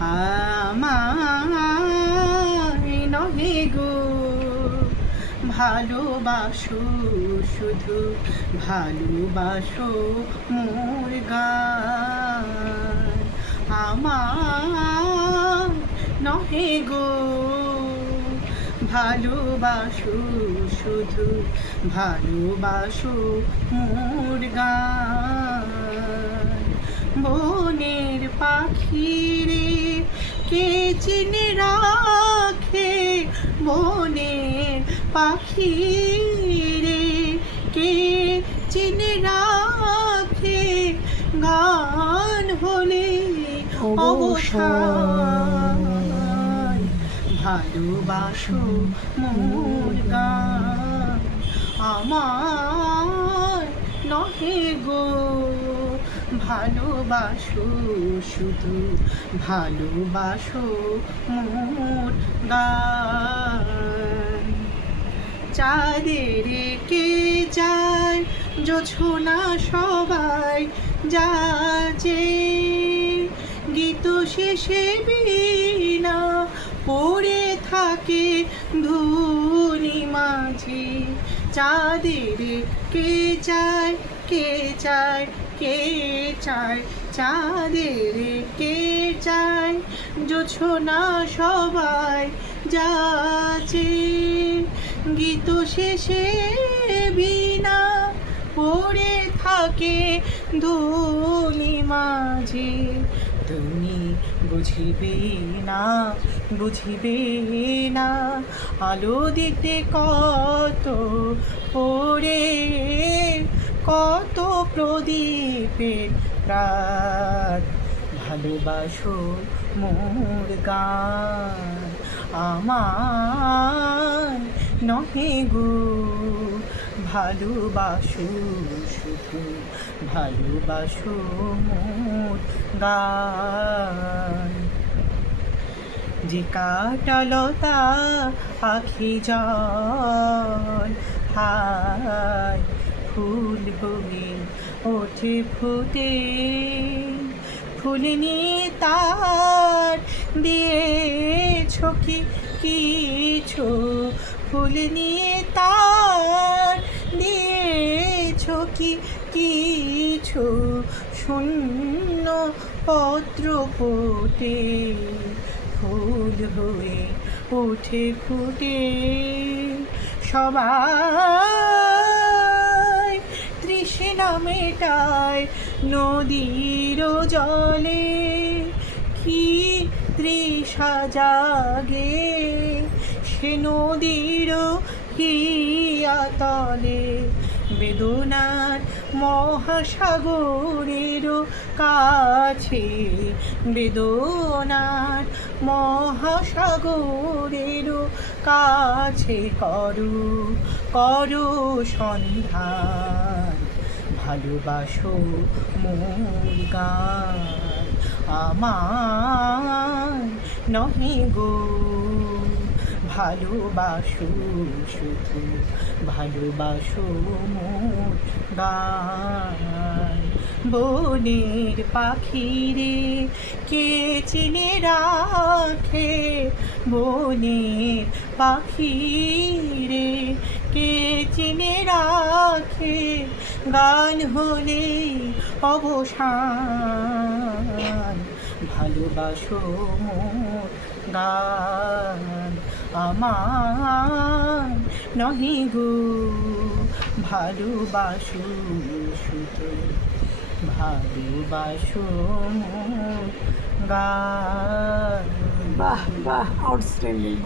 আমায় নহে গো ভালোবাসো, শুধু ভালোবাসো মোর গান। আমায় নহে গো ভালোবাসো, শুধু ভালোবাসো মোর গান। বনের পাখিরে কে চিনে রাখে, বনের পাখিরে কে চিনে রাখে, গান হলে অবসান। ভালোবাসো মোর গান। আমার নহে গো ভালোবাসো, শুধু ভালোবাসো মোর গান। চাঁদের কে যায় জোছনা সবাই যাচে, গীত শেষে বীণা পড়ে থাকে ধুনি মাঝে। চাঁদের কে চায়, কে চায়, কে চায়, চাঁদের কে চায় জোছনা সবাই যাচে, গীত শেষে বীণা পড়ে থাকে ধুলি মাঝে। তুমি বুঝিবে না, বুঝিবে না, আলো দিতে কত পড়ে, কত প্রদীপের রাত। ভালোবাসো মোর গান। আমার নহে গো ভালোবাসো, শুধু ভালোবাসো মোর গান। যে কাটালতা আখি জল, হায় ফুল হয়ে ওঠে ফুটে, ফুল নিয়ে তার দিয়েছ কি কিছু, ফুল নিয়ে তার দিয়েছ কি কিছু, শূন্য পত্র ফোটে, ফুল হয়ে ওঠে ফুটে। সবাই তৃষ্ণা মেটায় নদীর জলে, কি তৃষা জাগে সে নদীর হিয়াতলে। বেদনার মহাসাগরের কাছে, বেদনার মহাসাগরের কাছে করো, করো সন্ধান। ভালোবাসো মোর গান। আমার নহে গো ভালোবাসো, শুধু ভালোবাসো মোর গান। বনের পাখিরে কে চিনে রাখে, বনের পাখিরে কে চিনে রাখে, গান হলে অবসান। ভালোবাসো মোর গান। আমার নহে গো ভালোবাসো, শুধু ভালোবাসো মোর গান। বাহ বাহ, আউটস্ট্যান্ডিং।